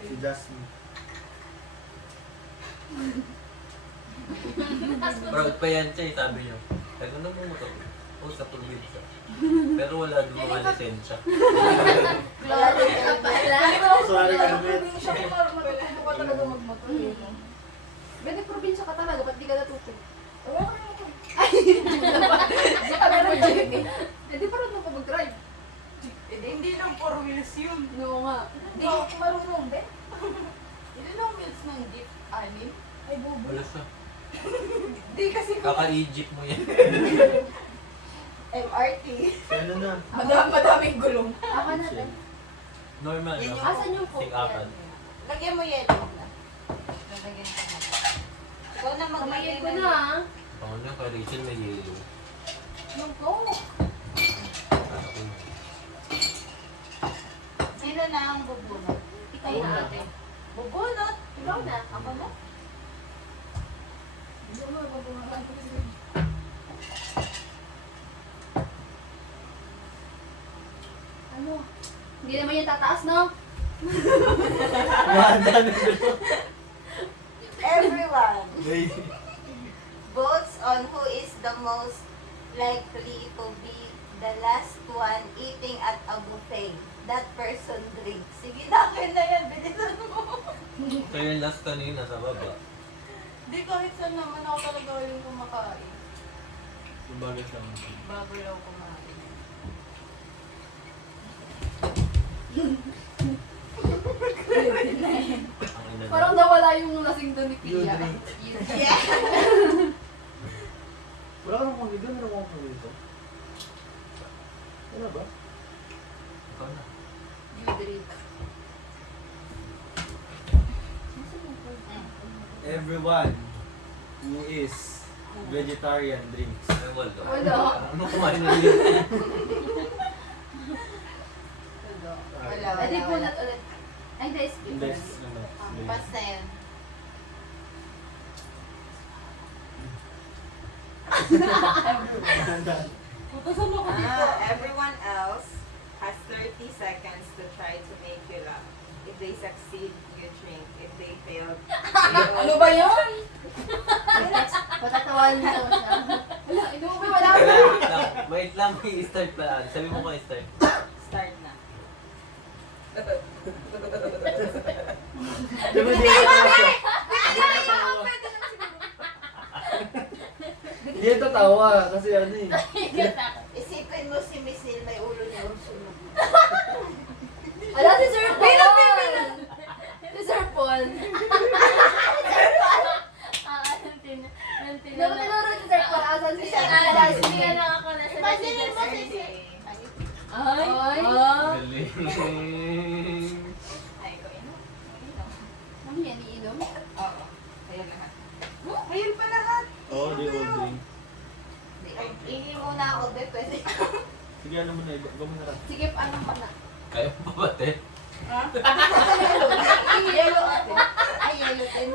Si Jasmine. Proud pa yan siya, sabi niya. Ano na mo motor? Oo, sa probinsya. Pero wala doon mga lisensya. Wala din ka pala. Sorry, Carmen. Probinsya ko, matututo ka talaga mag-motor. Pwede probinsya ka talaga, ba't di ka natuto? Wala ka na motor. Ay! Sabi mo yun eh. Hindi pa rin ako mag-drive. hindi lang 4 wheels yun. Oo nga. Hindi ako marunong, be. Hindi lang wheels ng jeep, anim. Ay, bubo. Wala siya. Hindi kasi Kaka-Egypt mo yan. MRT. Ano na? Madaming gulong. Ako na Siya. din. Normal, Yan no? yung- Asan yung coke Sing-apat. yan? Lagyan mo yan. Lalagyan ko na. Ikaw na maglagay Kamayin ko ng- na ah. Ako na, kay Rachel may yellow. Yung coke. Ako yun. Sino na ang bubunot? Ikaw Oo na na. ate. Bubunot? Ikaw na. Ako na. Hindi mo mabungan ko. Ano? Hindi naman yung tataas, no? Everyone May... votes on who is the most likely to be the last one eating at a buffet. That person drinks. Sige na, akin na yan. Bilisan mo. So yung last kanina sa baba. Di kahit saan naman ako talaga yung kumakain. Kumbaga siya. Bago lang kumain. Ang ina Parang na. nawala yung lasing doon ni You Pia. drink. Yeah. Wala ka nang panggigan, meron akong panggigan. Wala ba? Ikaw na. You drink. Everyone who is vegetarian drinks. Ay, wala. Wala. Ano kumain na yun? Wala, Pwede wala, punat ulit. Ay, hindi. Hindi. Skip. Ano, Pas na yan. Putasan mo ako dito. Everyone else has 30 seconds to try to make you laugh. If they succeed, you drink. If they fail, Ano ba yun? Patatawanan niyo siya. Wala, inuwi, wala pa. Wait lang, may start pa. Sabi mo kung start. Start na. Diba di ito tawa? Hindi ito tawa kasi ano eh. Isipin mo si Miss Neil, may ulo niya sunog. Ala, si Sir Paul! Si Sir Paul. Dapat tinuro si Sir Paul. Asan si Sir Paul? Sige lang ako na sa Ay! Galing. Ay, ko inom. Ano yan, iinom? Oo. Ayun lahat. Ayun pa lahat. Oo, di all drink. Hindi muna ako, be. Pwede. Sige, ano mo na, iba mo na lang. Sige, ano pa na? Kaya pa ba, te? Yellow ate. Ay, yellow pen.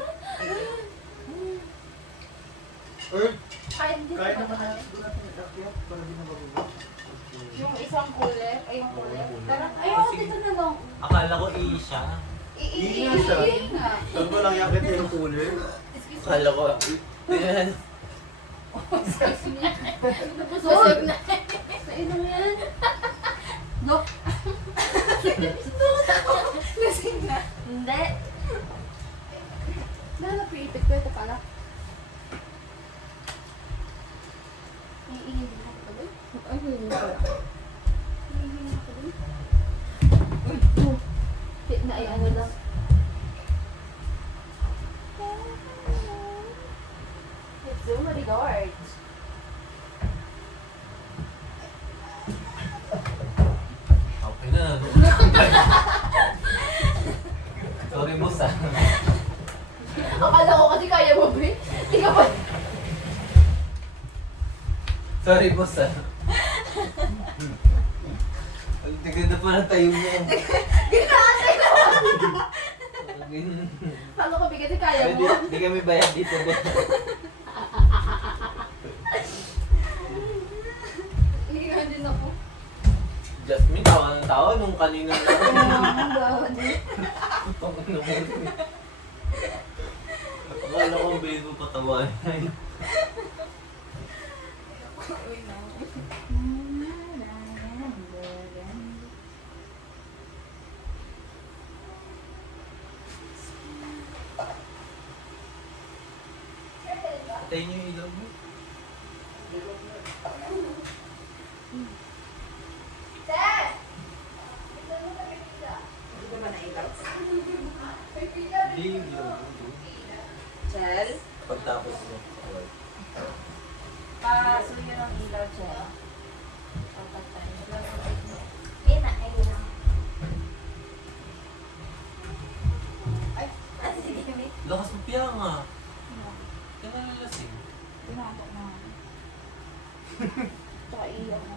Or, Kahit hindi kahit pa naman na. na siguro natin nag-akyat para di na marunong. Yung isang kulay. Ay, yung kulay. Tara, Ay, dito na lang. Akala ko siya. Iinga siya. Iinga. Saan ba lang yakit niya yung cooler? Akala ko. Yan. Busog na. Sa inom yan. Look. Lasing na. Hindi. Nalapiipit ko ito pala. Iingin din ako ba? Ay, hindi pala. Iingin ako ba? Na ay ano lang. It's Zuma regards. Okay na. Sorry, boss ah. Akala ko kasi kaya mo, Bri. Hindi ka pa. Sorry, boss ah. Ang tiganda pa ng tayo mo. Paano ko bigyan si kaya mo? Di kami bayad dito. Iingin din ako. Jasmine, tawa ng tawa nung kanina lang. Akala ko ang baby mo patawan. Patayin niyo yung ilaw mo. Hindi ba na ilaw? Hindi yung ilaw mo. Chel? Pagtapos mo. Pasuyo ng ilaw, Chel. Ina, ayun lang. Sige, may. Lakas mo piya nga. Kaya nalalasing. Tinapok na. Tsaka iiyak na.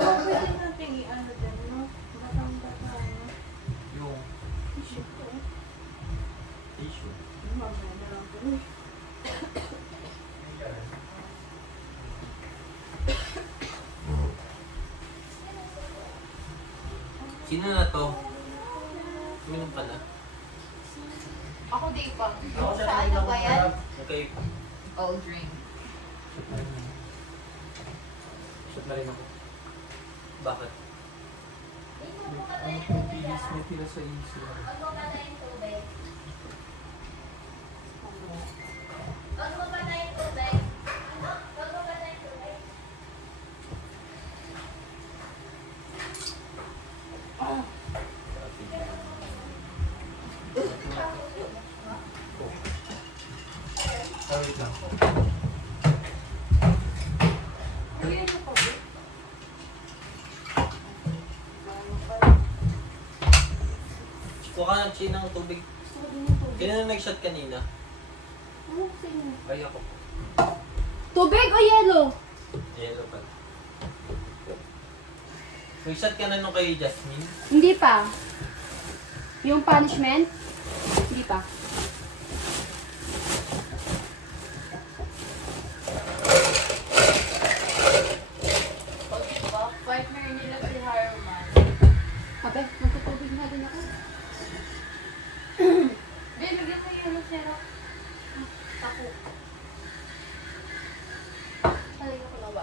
Pwede natin i-ano dyan, no? Batang-bata, no? Yung Tissue ko. tissue. Mamaya na lang po. Sino na to? Minum ka na. Ako di pa. Sa ano ba yan? Okay. All drink. Shot na rin ako. Bakit? Ano kung tilis may tira sa inyo? Huwag mo patayin tubig. Huwag mo patayin tubig. Ano? Huwag mo patayin tubig. Wait lang. Kuha ka ng chin ng tubig. Gusto ko din yung tubig. Sino na nag-shot kanina? Ano sa inyo? Ay ako. Tubig o yelo? Yellow pa. Nag-shot ka na nung kay Jasmine? Hindi pa. Yung punishment? Hindi pa.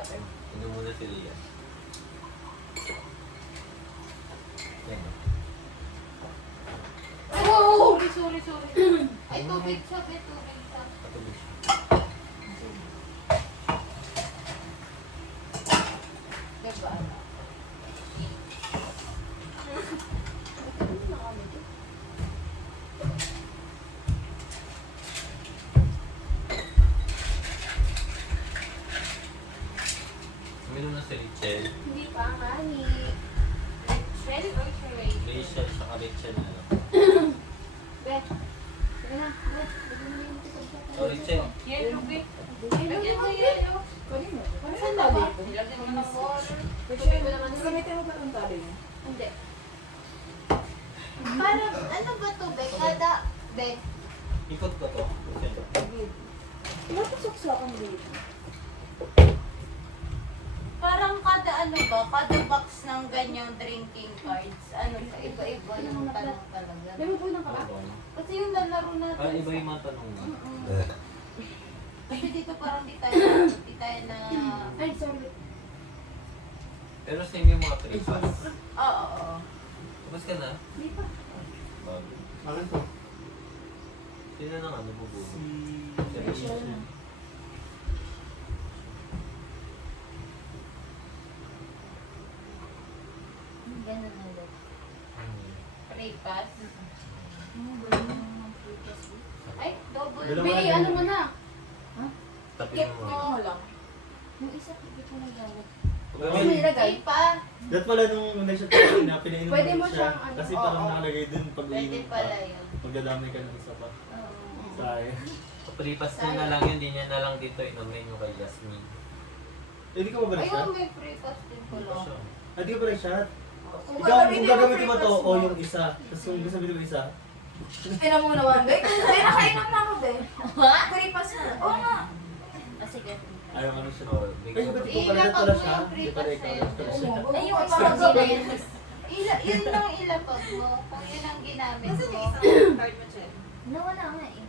akin. Inom muna si Lia. Yan. Oh! Sorry. Ay, tubig siya, may tubig siya. Patubig siya. Diba? Uminom na si Richel. Hindi pa, mami. Shell or charade? Rachel, saka Richel na lang. Be. Sige na. Be. Bigyan mo yung tikod siya. Oh, Richel. Yan, Ruby. Lagyan mo yan. Kunin mo. Ano saan tali ko? Ilagyan mo ng water. Tubig mo naman. Gamitin mo ba ng tali mo? Hindi. Parang, ano ba to, Be? Kada, Be, Ikot ko to. Richel. Napasok sa akin dito. parang kada ano ba, kada box ng ganyang drinking cards, ano siya, iba-iba yung tanong talaga. Lagyan mo po ng kaba. Kasi yung lalaro natin. Ah, iba yung mga tanong mo. Kasi dito parang di tayo na... Ay, sorry. Pero same yung mga tripas. Oo. Tapos ka na? Hindi pa. Bago. Akin to. Sino nang ano bubuo? Si... Si Rachel. Ganun ulit. Tripas. Ay, double. Dalawa. Bili, ano mo na? Tapos Keep mo. mo. lang. Yung isa, hindi ko na gawin. Pag- Ano nilagay? Ay pa. Dat pala nung nag-shot tayo na pinainom Pwede mo mo siya. siyang ano, Kasi parang oo. nakalagay dun pag Pwede uminom ka. pala yun. Magdadamay ka ng isa pa. Sayang. Tripas niya na lang yun, di niya na lang dito inumin yung kay Yasmin. Eh, di ka ba ba Ay, nag-shot? oh, may tripas din pala. Ah, di ka ba nag-shot? Kung Ikaw, kung gagamitin gagamitin mo yung to, free o pass mo. yung isa. Tapos kung gusto mo yung isa, Ina mo naman, be. Be, nakainom na ako, be. Free pass na. Oo nga. Ah, sige. ayaw ka na siya. So, Ay, bigyan ba't ko. ikaw pala pala siya? Hindi pala ikaw na pala siya. Ay, yung Extra parang gabi. yun lang ilapag mo. Kung yun ang ginamit Nasaan mo. yung isang card mo, Chen? Nawala nga eh.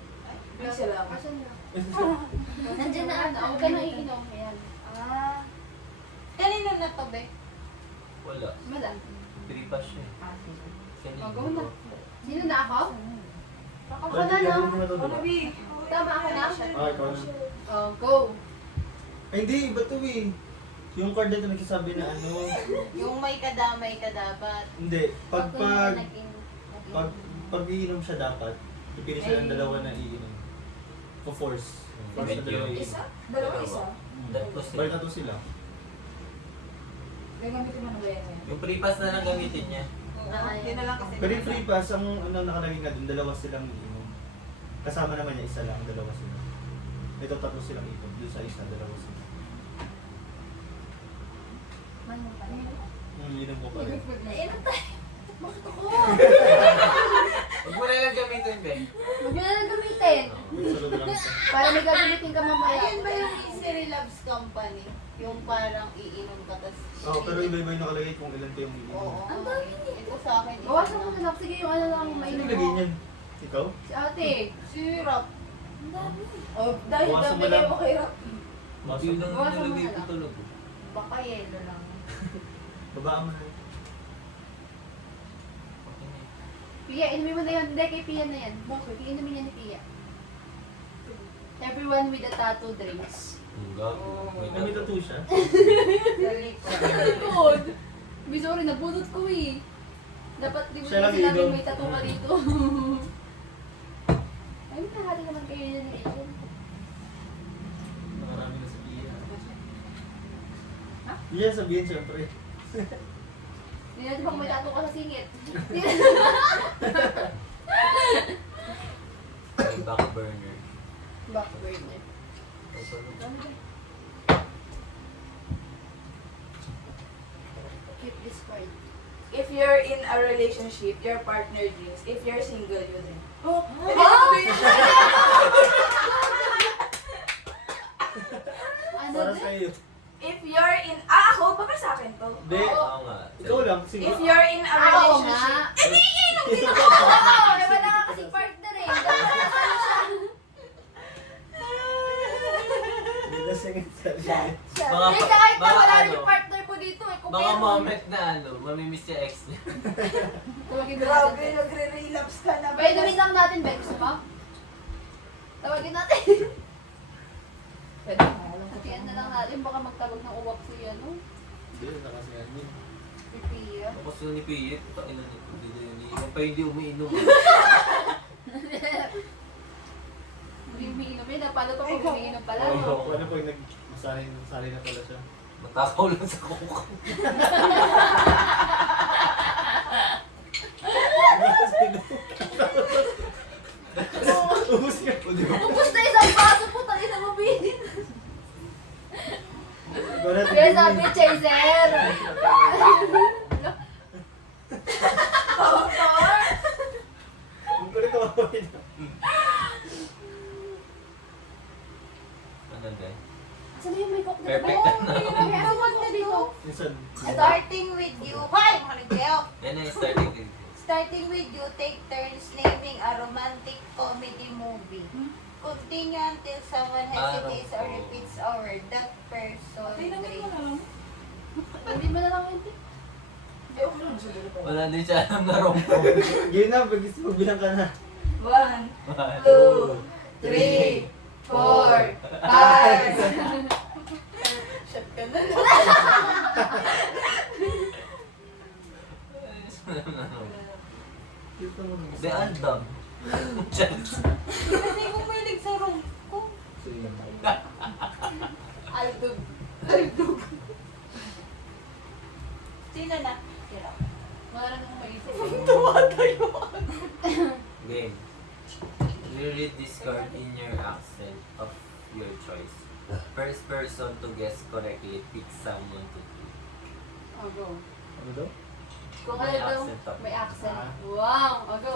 Ay, siya lang. Asan na? Nandiyan na ata. Huwag ka nang iinom. Ayan. Ah. Kanino na to, Be? Wala. Madam. Tripas siya. Kanina. Oh, go na. Sino na ako? Ako Ay, na, di, no? gagawin mo na to, Ano, diba? be? Tama ako na? Ah, ikaw na. Oh, go. Ay, hindi, iba to eh. Yung card na ito nagsasabi na ano, Yung may kadamay ka dapat. hindi, pag Pag pag iinom siya dapat, pipili siya ng dalawa na iinom. Force. Force na dalawa iinom. Isa? Dalawa isa? Tapos Balik na to sila. Gagamitin mo na ba yan? yung tripas na lang gamitin niya. Yun na lang kasi. Pero yung free pass, ang ano nakalagay nga dun, dalawa silang iinom. Kasama naman niya, isa lang, dalawa sila. Ito tatlo silang iinom, dun sa isa, dalawa sila. Iinom ko pa rin. Huwag mo na lang gamitin, be. Huwag nyo na lang gamitin. Sunod lang isa. Para may gagamitin ka mamaya. Ayun ba yung Easy Loves Company? Yung parang iinom ka tas... Oo, pero iba-iba yung nakalagay kung ilan pa yung iinom. Oo. Ang dami Ito sa akin. Bawasan mo na lang. Sige, yung ano lang Sino mainom nilagay mo. niyan? Ikaw? Si ate. Syrup. Oh, dahil Bawasan dami mo lang. kayo okay rap. Hindi lang Bawasan mo nilagay na ko lang. tulog. Baka yelo lang. Babaan mo na. Okay na yun. Pia, inumin mo na yan. Hindi, kay Pia na yan. Bakit? Inumin yan ni Pia. Everyone with a tattoo drinks. Ang gago. May May gago. tattoo siya? Dali ko. Good. Be sorry, nabunot ko eh. Dapat di mo Siya lang sinabi iinom. may tattoo ka dito. Ay, mahali naman kayo yan ni Rachel. Marami na sabihin. Iya, sabihin siyempre. Hindi natin bang may tattoo ka sa singit. May back burner. Back burner. Ay, tulog. Keep this card. If you're in a relationship, your partner drinks. If you're single, you drink. Oh, Ano Para din? sa'yo. If you're in... Ah, ako? Baka sa akin to. Hindi. Oo nga. Ikaw lang. Sige. If you're in a Oo nga. relationship... Oo, may wala ka kasing partner eh. Hindi na si Second sabi. Mga, Hindi, kahit na mga wala rin ano, yung partner mo dito. Eh, kung mga meron. moment na ano, mamimiss yung ex niya. Tawagin mo Grabe, natin. nagre-relapse ka na. Pwede namin lang natin, Ben. Gusto mo? Tawagin natin. Pwede na. Sabihan na lang natin. Baka magtawag ng uwak si ano. Hindi, nakasiyan yun. Pipia. Tapos yun ni Piyit, ina ni Piyit, yung pa hindi umiinom. Hindi umiinom yun. Paano pa pag umiinom pala? Oo, ano pag nagmasali na pala siya. Matakaw lang sa kuko. Ubus ka. Ubus na isang baso po, tayo na mabinin. Kaya sabi, chaser! Ang kulit ako kawin. Ano din? Asan na yung may cock na? Perfect na. May asawag na dito. Minsan. Starting with you. Hoy! Makinig kayo. Yan na yung starting thing. Starting with you, take turns naming a romantic comedy movie. Continue until someone hesitates or repeats a word. That person drinks. Hindi mo na lang yun. Wala din siya alam na rom-com. Yun na, magbilang ka na. 1, 2, 3, 4, 5. Shot ka na. The Andam. Kasi kumilig sa room ko. So yun. Aldog. Sino na? Sino? Wala na akong maisip. Game. You read this card in your accent of your choice. First person to guess correctly, pick someone to pick. Oh, go. Ano daw? Kung May ano daw, accent ako. may accent. Ah. Wow, oh, go.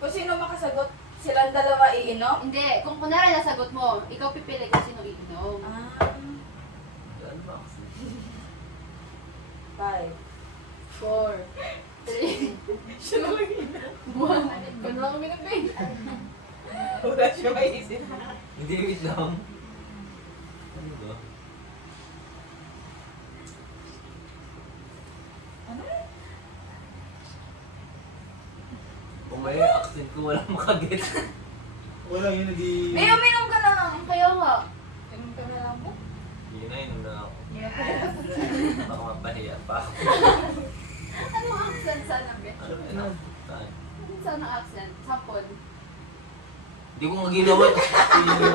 Kung sino makasagot, silang dalawa iinom? Hindi, kung kunwari nasagot mo, ikaw pipili kung sino iinom. Ano ba accent? 5. 4, 3, Siya na lang iinom. 1. Ganun lang kami ng babe. Wala siya maisip. Hindi, wait lang. Ano ba? Kung may accent ko, walang makaget. Wala yun, nag-i... May uminom ka na lang. Kaya nga. Inom ka na lang mo? Yun na, yun na ako. Yes. Baka mapahiya pa ako. Anong accent sana, be? Ano? Saan? Saan ang accent? Sapon. Hindi ko nga ginawa. Yun na lang.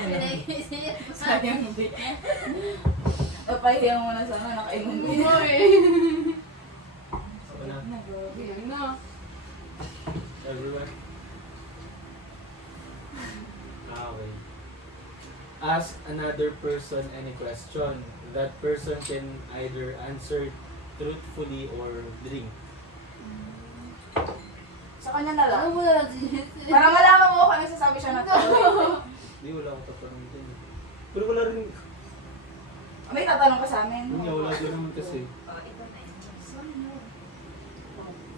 Pinagisip. Sayang hindi. Napahiya mo na sana nakainom din. Uy. Ako na. Yan na. Everyone? Okay. Ask another person any question. That person can either answer truthfully or drink. Sa kanya na lang. Ano mo na lang siya? Para malaman mo kung nagsasabi siya na to. Hindi, wala akong tatanong din. Pero wala rin, May tatanong ka sa amin. yun nga, wala din naman kasi.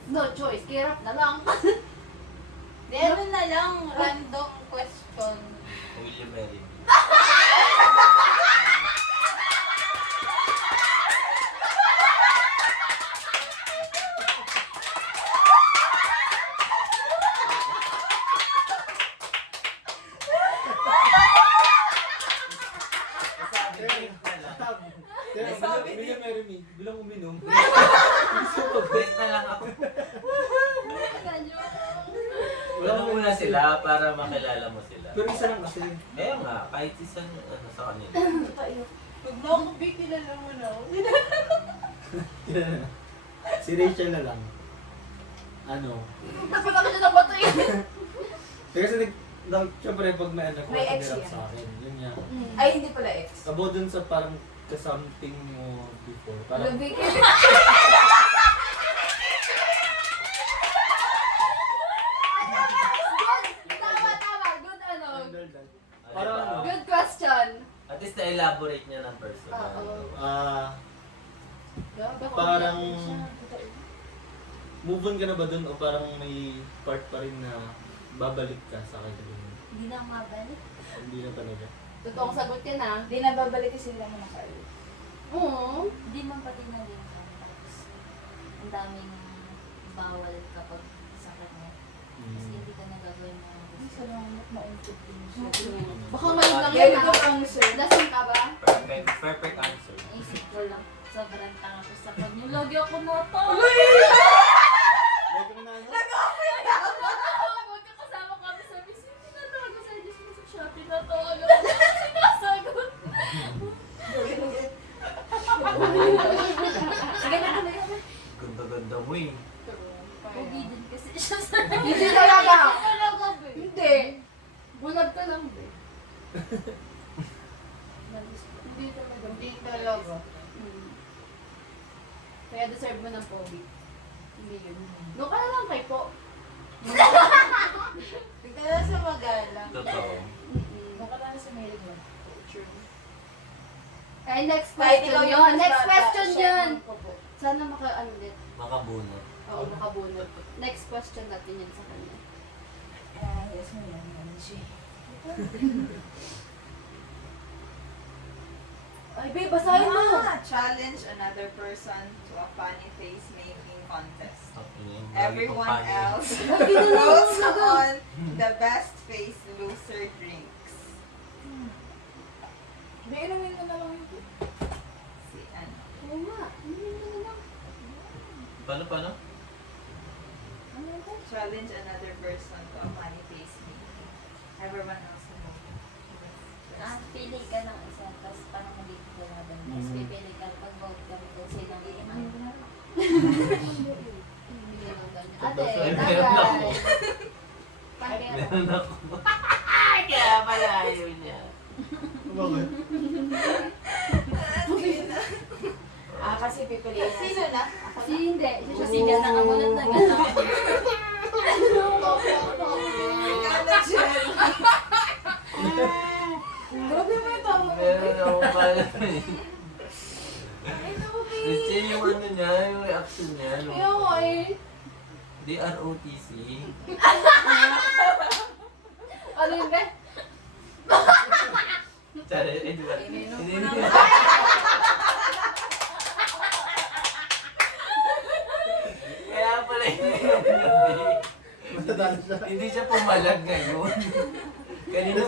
No choice, kirap na lang. Di ano na lang, random question. Will you marry me? Sabi, drink na lang. Bigyan meron me. Bilang uminom. Drink na lang ako. Wala Ano muna sila para makilala mo sila. Pero isa lang kasi. Kaya nga, kahit isa ano, sa kanila. Huwag mo akong bigilala mo na ako. Si Rachel na lang. Ano? Tapos ako siya ng bato yun. Kasi syempre pag may anak ko, May ex hirap yan. sa akin. Yun nga. Ay, hindi pala ex. About dun sa parang ka-something mo before. Parang, Labi ka. Tama. Good ano. parang ano, Good question. At least na-elaborate niya ng person. Oo. Parang move on ka na ba dun o parang may part pa rin na babalik ka sa akin? Hindi na mabalik. Hindi na talaga. Totoong sagot yan ah. Di na babalik kasi sila mo na kayo. Oo. Hindi man pati na din tapos ang daming bawal kapag sa kanya. Kasi hindi ka nagagawin mo ang Ang gusto. salamat na-entertain siya. Baka ngayon lang Very yan good ah. answer. Lasing ka ba? Perfect answer. Isip ko lang, sobrang tanga ko sa kanya. Lagi ako nata. Magkakasama kami sa visit. Tinatawagan ko sa Diyos mo sa Shopee. Natawagan ko na sinasagot. Sige na tuloy kami. Ganda-ganda mo eh. Pogi din kasi siya sa Hindi talaga. talaga ba? Hindi. Bulag ka lang be. Hindi talaga. Hindi talaga. Kaya deserve mo ng pogi. Hindi yun. Doon ka na lang kay po. Tignan na sa magalang. Totoo. Baka lang sa mailig mo. Ay, next Kahit question ikaw yun. yung mas Next bata, question siya yun. yung popo. Sana maka-ano ulit. Makabunot. Oo, makabunod. Next question natin yun sa kanya. Ah, yes mo yan. Yan siya. Ay, babe, basahin mo. Challenge another person to a funny face making contest. Okay. Everyone else Lagi na lang votes ako on the best face loser drinks. Di, inumin mo na lang ito. Si ano? Oo nga. Ano na lang. Paano? Challenge another person to a funny face making. Everyone else votes. Pili ka ng isa, tapos parang magiging galaban. Tapos pipili ka, pag-vote kami kung sino ang iiman. Hindi na lang ganyan. Ate, Ate, meron ako. tagay. Pakero. Meron ako. Kaya pala ayaw niya. Bakit? Ah, kasi pipiliin na. Sino na? Si hindi. Siya Kasi ka nakamulat na gano'n. Ikaw na, Jen. Grabe mo yung tama mo. Meron ako pala eh. Kasi yung ano niya, yung reaction niya. Kaya ko eh. DROTC. Ano yun ba? Sorry, eh, di ba? Ininom Hindi, ko na. hindi. Kaya pala hindi. Matadaan siya. Hindi siya pumalag ngayon. Kanina